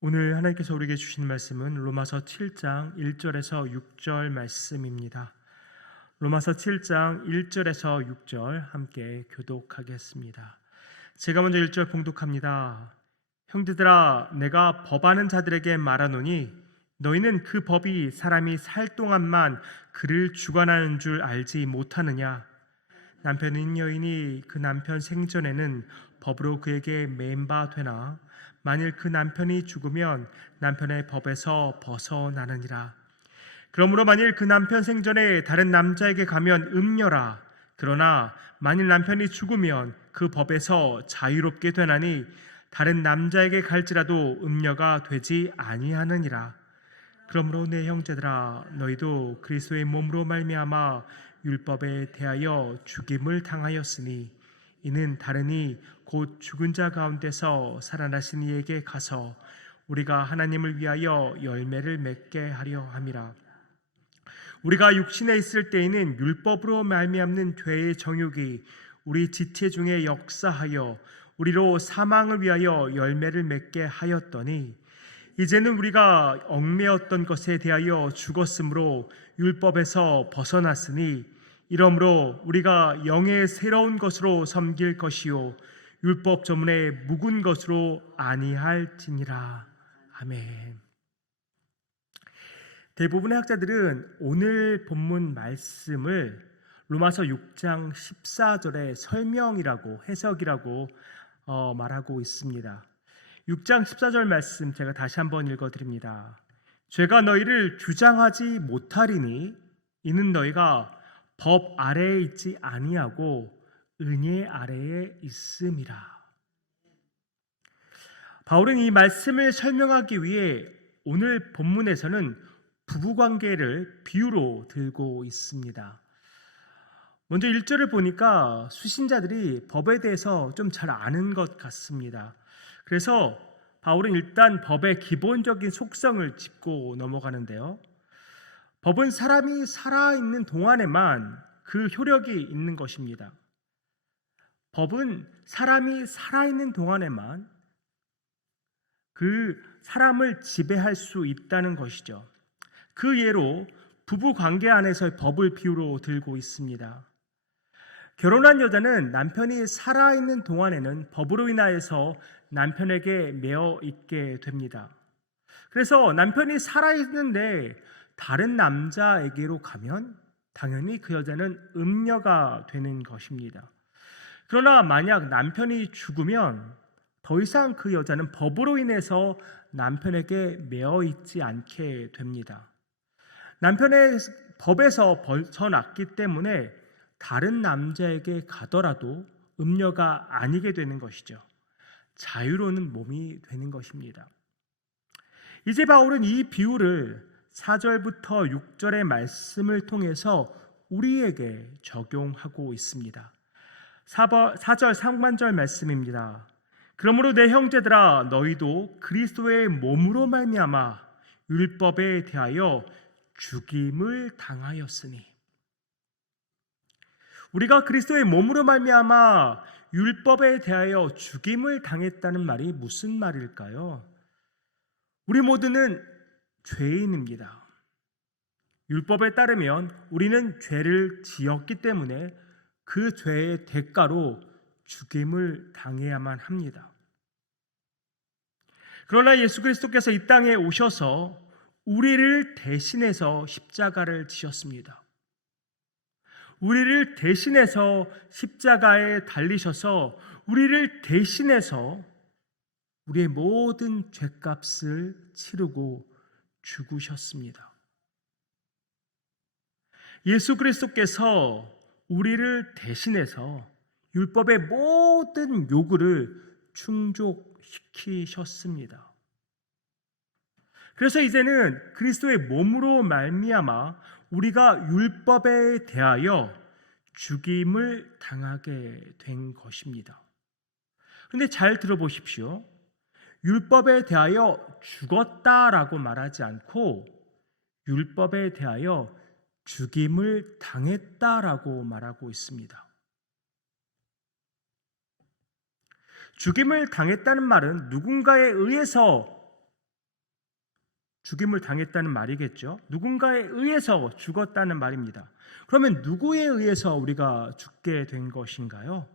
오늘 하나님께서 우리에게 주신 말씀은 로마서 7장 1절에서 6절 말씀입니다. 로마서 7장 1절에서 6절 함께 교독하겠습니다. 제가 먼저 1절 봉독합니다. 형제들아, 내가 법하는 자들에게 말하노니 너희는 그 법이 사람이 살 동안만 그를 주관하는 줄 알지 못하느냐? 남편인 여인이 그 남편 생전에는 법으로 그에게 매인바 되나 만일 그 남편이 죽으면 남편의 법에서 벗어나느니라. 그러므로 만일 그 남편 생전에 다른 남자에게 가면 음녀라. 그러나 만일 남편이 죽으면 그 법에서 자유롭게 되나니 다른 남자에게 갈지라도 음녀가 되지 아니하느니라. 그러므로 내 형제들아, 너희도 그리스도의 몸으로 말미암아 율법에 대하여 죽임을 당하였으니 이는 다르니 곧 죽은 자 가운데서 살아나신 이에게 가서 우리가 하나님을 위하여 열매를 맺게 하려 함이라. 우리가 육신에 있을 때에는 율법으로 말미암는 죄의 정욕이 우리 지체 중에 역사하여 우리로 사망을 위하여 열매를 맺게 하였더니 이제는 우리가 얽매였던 것에 대하여 죽었으므로 율법에서 벗어났으니 이러므로 우리가 영의 새로운 것으로 섬길 것이요 율법 저문에 묵은 것으로 아니할지니라. 아멘. 대부분의 학자들은 오늘 본문 말씀을 로마서 6장 14절의 설명이라고 해석이라고 말하고 있습니다. 6장 14절 말씀 제가 다시 한번 읽어드립니다. 죄가 너희를 주장하지 못하리니 이는 너희가 법 아래에 있지 아니하고 은혜 아래에 있음이라. 바울은 이 말씀을 설명하기 위해 오늘 본문에서는 부부관계를 비유로 들고 있습니다. 먼저 1절을 보니까 수신자들이 법에 대해서 좀 잘 아는 것 같습니다. 그래서 바울은 일단 법의 기본적인 속성을 짚고 넘어가는데요. 법은 사람이 살아있는 동안에만 그 효력이 있는 것입니다. 법은 사람이 살아있는 동안에만 그 사람을 지배할 수 있다는 것이죠. 그 예로 부부 관계 안에서의 법을 비유로 들고 있습니다. 결혼한 여자는 남편이 살아있는 동안에는 법으로 인하여서 남편에게 매어 있게 됩니다. 그래서 남편이 살아있는데 다른 남자에게로 가면 당연히 그 여자는 음녀가 되는 것입니다. 그러나 만약 남편이 죽으면 더 이상 그 여자는 법으로 인해서 남편에게 매어 있지 않게 됩니다. 남편의 법에서 벗어났기 때문에 다른 남자에게 가더라도 음녀가 아니게 되는 것이죠. 자유로운 몸이 되는 것입니다. 이제 바울은 이 비유를 4절부터 6절의 말씀을 통해서 우리에게 적용하고 있습니다. 4절 상반절 말씀입니다. 그러므로 내 형제들아, 너희도 그리스도의 몸으로 말미암아 율법에 대하여 죽임을 당하였으니. 우리가 그리스도의 몸으로 말미암아 율법에 대하여 죽임을 당했다는 말이 무슨 말일까요? 우리 모두는 죄인입니다. 율법에 따르면 우리는 죄를 지었기 때문에 그 죄의 대가로 죽임을 당해야만 합니다. 그러나 예수 그리스도께서 이 땅에 오셔서 우리를 대신해서 십자가를 지셨습니다. 우리를 대신해서 십자가에 달리셔서 우리를 대신해서 우리의 모든 죄값을 치르고 죽으셨습니다. 예수 그리스도께서 우리를 대신해서 율법의 모든 요구를 충족시키셨습니다. 그래서 이제는 그리스도의 몸으로 말미암아 우리가 율법에 대하여 죽임을 당하게 된 것입니다. 그런데 잘 들어보십시오. 율법에 대하여 죽었다라고 말하지 않고 율법에 대하여 죽임을 당했다라고 말하고 있습니다. 죽임을 당했다는 말은 누군가에 의해서 죽임을 당했다는 말이겠죠. 누군가에 의해서 죽었다는 말입니다. 그러면 누구에 의해서 우리가 죽게 된 것인가요?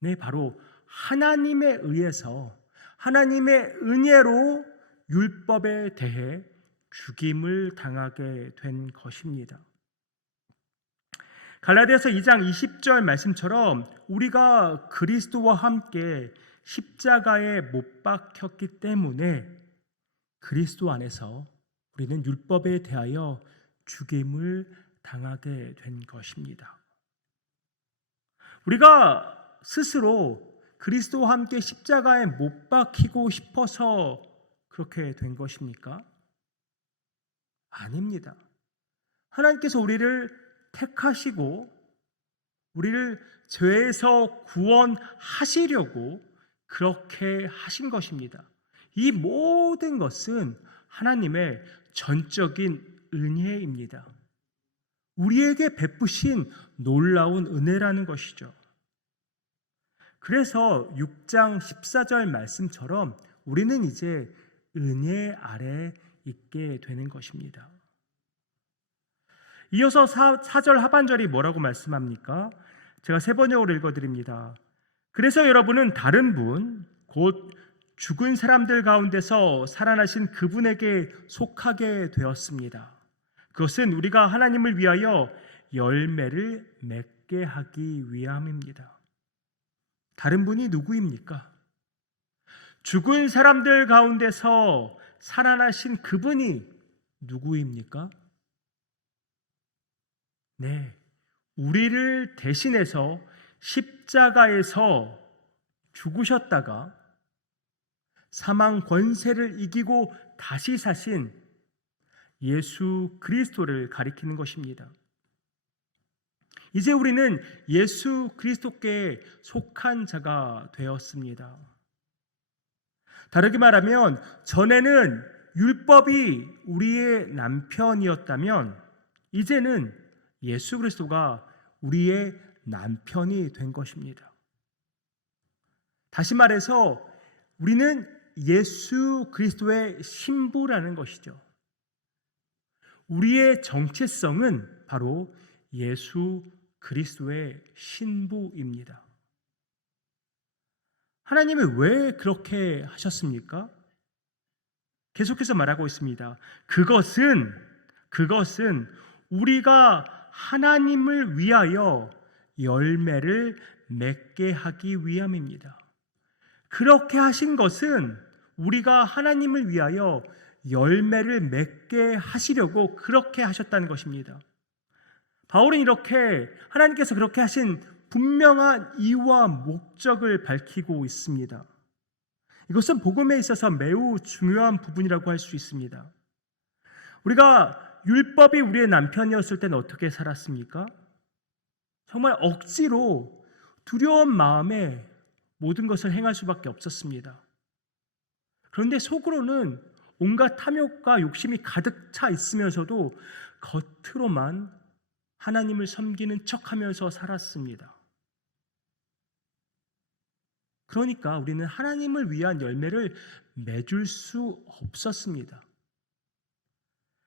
네, 바로 하나님에 의해서 하나님의 은혜로 율법에 대해 죽임을 당하게 된 것입니다. 갈라디아서 2장 20절 말씀처럼 우리가 그리스도와 함께 십자가에 못 박혔기 때문에 그리스도 안에서 우리는 율법에 대하여 죽임을 당하게 된 것입니다. 우리가 스스로 그리스도와 함께 십자가에 못 박히고 싶어서 그렇게 된 것입니까? 아닙니다. 하나님께서 우리를 택하시고 우리를 죄에서 구원하시려고 그렇게 하신 것입니다. 이 모든 것은 하나님의 전적인 은혜입니다. 우리에게 베푸신 놀라운 은혜라는 것이죠. 그래서 6장 14절 말씀처럼 우리는 이제 은혜 아래 있게 되는 것입니다. 이어서 4절 하반절이 뭐라고 말씀합니까? 제가 세 번역으로 읽어드립니다. 그래서 여러분은 다른 분, 곧 죽은 사람들 가운데서 살아나신 그분에게 속하게 되었습니다. 그것은 우리가 하나님을 위하여 열매를 맺게 하기 위함입니다. 다른 분이 누구입니까? 죽은 사람들 가운데서 살아나신 그분이 누구입니까? 네, 우리를 대신해서 십자가에서 죽으셨다가 사망 권세를 이기고 다시 사신 예수 그리스도를 가리키는 것입니다. 이제 우리는 예수 그리스도께 속한 자가 되었습니다. 다르게 말하면 전에는 율법이 우리의 남편이었다면 이제는 예수 그리스도가 우리의 남편이 된 것입니다. 다시 말해서 우리는 예수 그리스도의 신부라는 것이죠. 우리의 정체성은 바로 예수 그리스도의 신부입니다. 하나님은 왜 그렇게 하셨습니까? 계속해서 말하고 있습니다. 그것은 우리가 하나님을 위하여 열매를 맺게 하기 위함입니다. 그렇게 하신 것은 우리가 하나님을 위하여 열매를 맺게 하시려고 그렇게 하셨다는 것입니다. 바울은 이렇게 하나님께서 그렇게 하신 분명한 이유와 목적을 밝히고 있습니다. 이것은 복음에 있어서 매우 중요한 부분이라고 할 수 있습니다. 우리가 율법이 우리의 남편이었을 때는 어떻게 살았습니까? 정말 억지로 두려운 마음에 모든 것을 행할 수밖에 없었습니다. 그런데 속으로는 온갖 탐욕과 욕심이 가득 차 있으면서도 겉으로만 하나님을 섬기는 척하면서 살았습니다. 그러니까 우리는 하나님을 위한 열매를 맺을 수 없었습니다.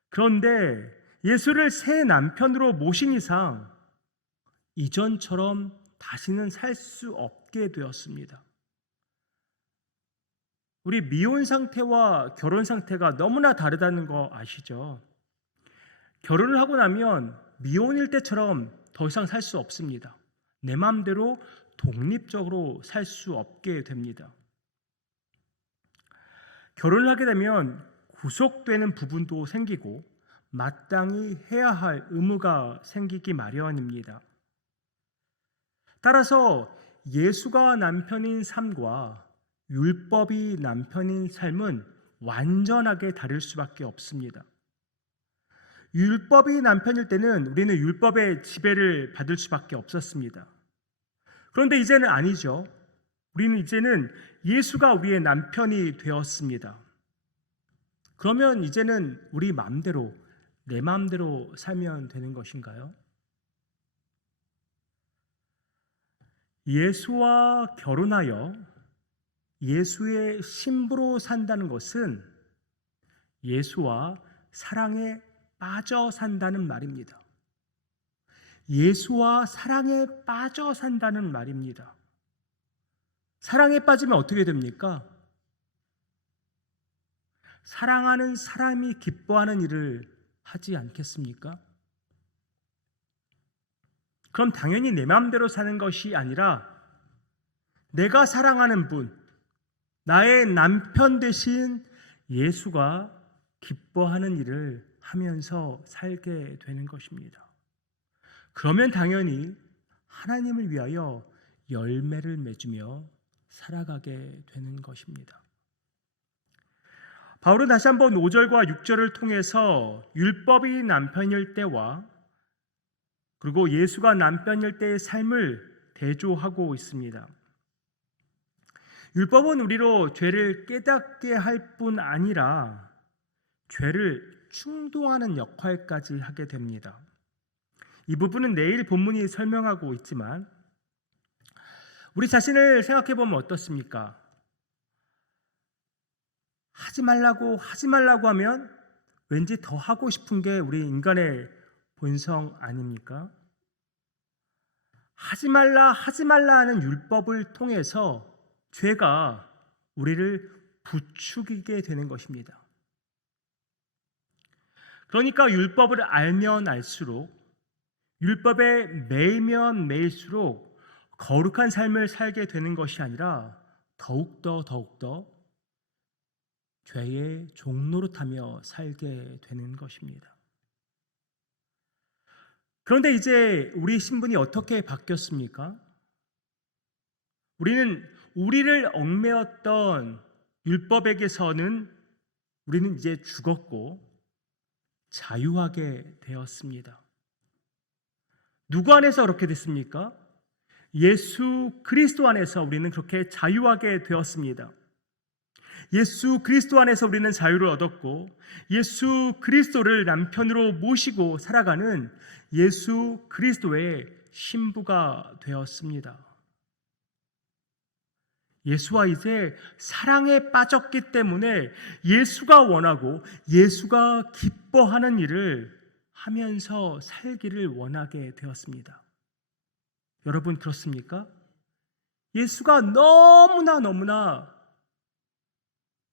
그런데 예수를 새 남편으로 모신 이상 이전처럼 다시는 살 수 없게 되었습니다. 우리 미혼 상태와 결혼 상태가 너무나 다르다는 거 아시죠? 결혼을 하고 나면 미혼일 때처럼 더 이상 살 수 없습니다. 내 마음대로 독립적으로 살 수 없게 됩니다. 결혼을 하게 되면 구속되는 부분도 생기고 마땅히 해야 할 의무가 생기기 마련입니다. 따라서 예수가 남편인 삶과 율법이 남편인 삶은 완전하게 다를 수밖에 없습니다. 율법이 남편일 때는 우리는 율법의 지배를 받을 수밖에 없었습니다. 그런데 이제는 아니죠. 우리는 이제는 예수가 우리의 남편이 되었습니다. 그러면 이제는 우리 마음대로, 내 마음대로 살면 되는 것인가요? 예수와 결혼하여 예수의 신부로 산다는 것은 예수와 사랑에 빠져 산다는 말입니다. 예수와 사랑에 빠져 산다는 말입니다. 사랑에 빠지면 어떻게 됩니까? 사랑하는 사람이 기뻐하는 일을 하지 않겠습니까? 그럼 당연히 내 마음대로 사는 것이 아니라 내가 사랑하는 분, 나의 남편 되신 예수가 기뻐하는 일을 하면서 살게 되는 것입니다. 그러면 당연히 하나님을 위하여 열매를 맺으며 살아가게 되는 것입니다. 바울은 다시 한번 5절과 6절을 통해서 율법이 남편일 때와 그리고 예수가 남편일 때의 삶을 대조하고 있습니다. 율법은 우리로 죄를 깨닫게 할 뿐 아니라 죄를 충동하는 역할까지 하게 됩니다. 이 부분은 내일 본문이 설명하고 있지만 우리 자신을 생각해 보면 어떻습니까? 하지 말라고 하면 왠지 더 하고 싶은 게 우리 인간의 본성 아닙니까? 하지 말라 하는 율법을 통해서 죄가 우리를 부추기게 되는 것입니다. 그러니까 율법을 알면 알수록, 율법에 매이면 매일수록 거룩한 삶을 살게 되는 것이 아니라 더욱더 죄의 종노릇하며 살게 되는 것입니다. 그런데 이제 우리 신분이 어떻게 바뀌었습니까? 우리는 우리를 얽매였던 율법에게서는 우리는 이제 죽었고 자유하게 되었습니다. 누구 안에서 그렇게 됐습니까? 예수 그리스도 안에서 우리는 그렇게 자유하게 되었습니다. 예수 그리스도 안에서 우리는 자유를 얻었고 예수 그리스도를 남편으로 모시고 살아가는 예수 그리스도의 신부가 되었습니다. 예수와 이제 사랑에 빠졌기 때문에 예수가 원하고 예수가 기뻐하는 일을 하면서 살기를 원하게 되었습니다. 여러분 그렇습니까? 예수가 너무나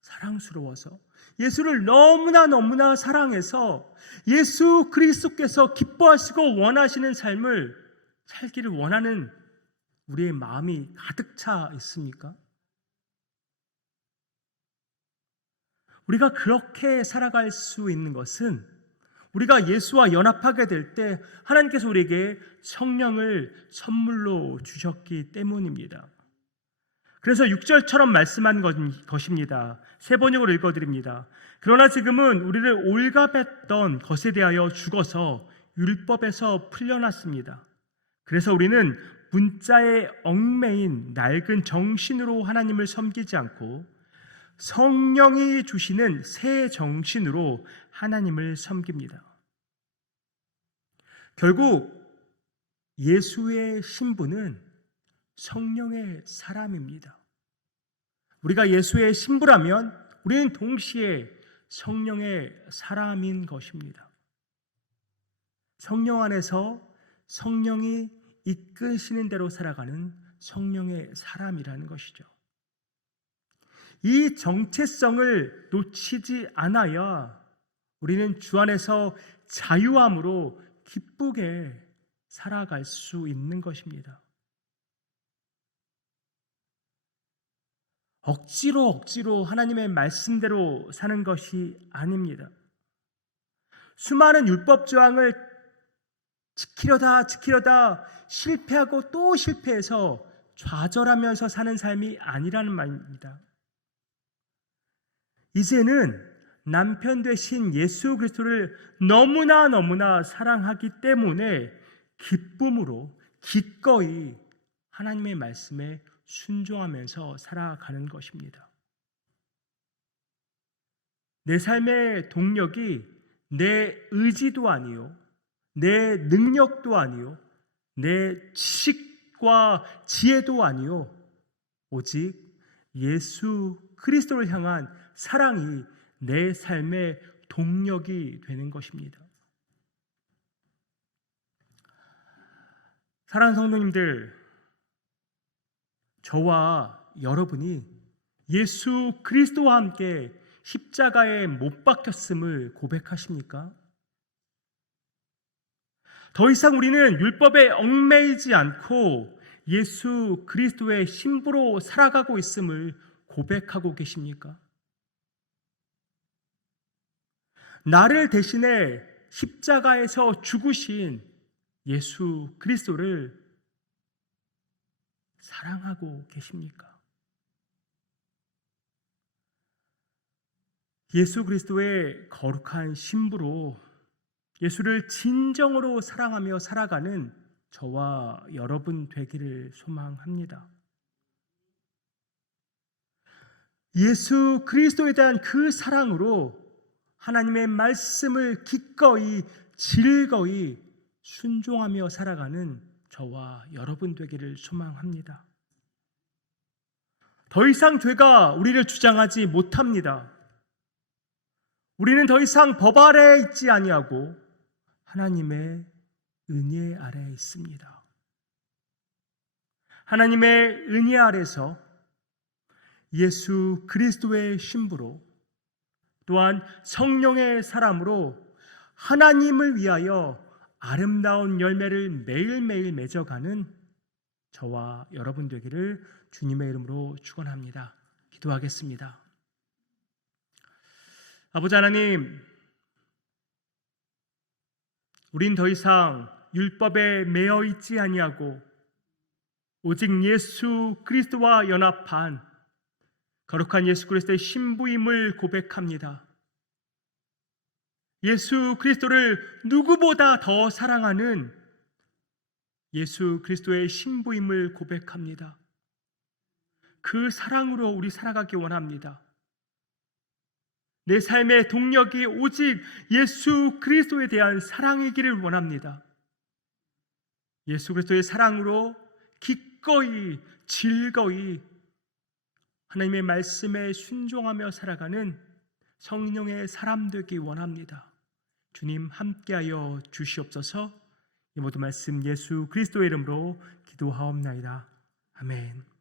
사랑스러워서 예수를 너무나 사랑해서 예수 그리스도께서 기뻐하시고 원하시는 삶을 살기를 원하는 우리의 마음이 가득 차 있습니까? 우리가 그렇게 살아갈 수 있는 것은 우리가 예수와 연합하게 될 때 하나님께서 우리에게 성령을 선물로 주셨기 때문입니다. 그래서 6절처럼 말씀한 것입니다. 세 번역으로 읽어드립니다. 그러나 지금은 우리를 올가했던 것에 대하여 죽어서 율법에서 풀려났습니다. 그래서 우리는 문자에 얽매인 낡은 정신으로 하나님을 섬기지 않고 성령이 주시는 새 정신으로 하나님을 섬깁니다. 결국 예수의 신부는 성령의 사람입니다. 우리가 예수의 신부라면 우리는 동시에 성령의 사람인 것입니다. 성령 안에서 성령이 이끄시는 대로 살아가는 성령의 사람이라는 것이죠. 이 정체성을 놓치지 않아야 우리는 주 안에서 자유함으로 기쁘게 살아갈 수 있는 것입니다. 억지로 하나님의 말씀대로 사는 것이 아닙니다. 수많은 율법 조항을 지키려다 실패하고 또 실패해서 좌절하면서 사는 삶이 아니라는 말입니다. 이제는 남편 되신 예수 그리스도를 너무나 사랑하기 때문에 기쁨으로 기꺼이 하나님의 말씀에 순종하면서 살아가는 것입니다. 내 삶의 동력이 내 의지도 아니요, 내 능력도 아니요, 내 지식과 지혜도 아니요, 오직 예수 그리스도를 향한 사랑이 내 삶의 동력이 되는 것입니다. 사랑하는 성도님들, 저와 여러분이 예수 그리스도와 함께 십자가에 못 박혔음을 고백하십니까? 더 이상 우리는 율법에 얽매이지 않고 예수 그리스도의 신부로 살아가고 있음을 고백하고 계십니까? 나를 대신해 십자가에서 죽으신 예수 그리스도를 사랑하고 계십니까? 예수 그리스도의 거룩한 신부로 예수를 진정으로 사랑하며 살아가는 저와 여러분 되기를 소망합니다. 예수 그리스도에 대한 그 사랑으로 하나님의 말씀을 기꺼이 즐거이 순종하며 살아가는 저와 여러분 되기를 소망합니다. 더 이상 죄가 우리를 주장하지 못합니다. 우리는 더 이상 법 아래에 있지 아니하고 하나님의 은혜 아래에 있습니다. 하나님의 은혜 아래서 예수 그리스도의 신부로 또한 성령의 사람으로 하나님을 위하여 아름다운 열매를 매일매일 맺어가는 저와 여러분 되기를 주님의 이름으로 축원합니다. 기도하겠습니다. 아버지 하나님, 우린 더 이상 율법에 매여 있지 아니하고 오직 예수 그리스도와 연합한 거룩한 예수 그리스도의 신부임을 고백합니다. 예수 그리스도를 누구보다 더 사랑하는 예수 그리스도의 신부임을 고백합니다. 그 사랑으로 우리 살아가기 원합니다. 내 삶의 동력이 오직 예수 그리스도에 대한 사랑이기를 원합니다. 예수 그리스도의 사랑으로 기꺼이 즐거이 하나님의 말씀에 순종하며 살아가는 성령의 사람 되기 원합니다. 주님 함께하여 주시옵소서. 이 모든 말씀 예수 그리스도의 이름으로 기도하옵나이다. 아멘.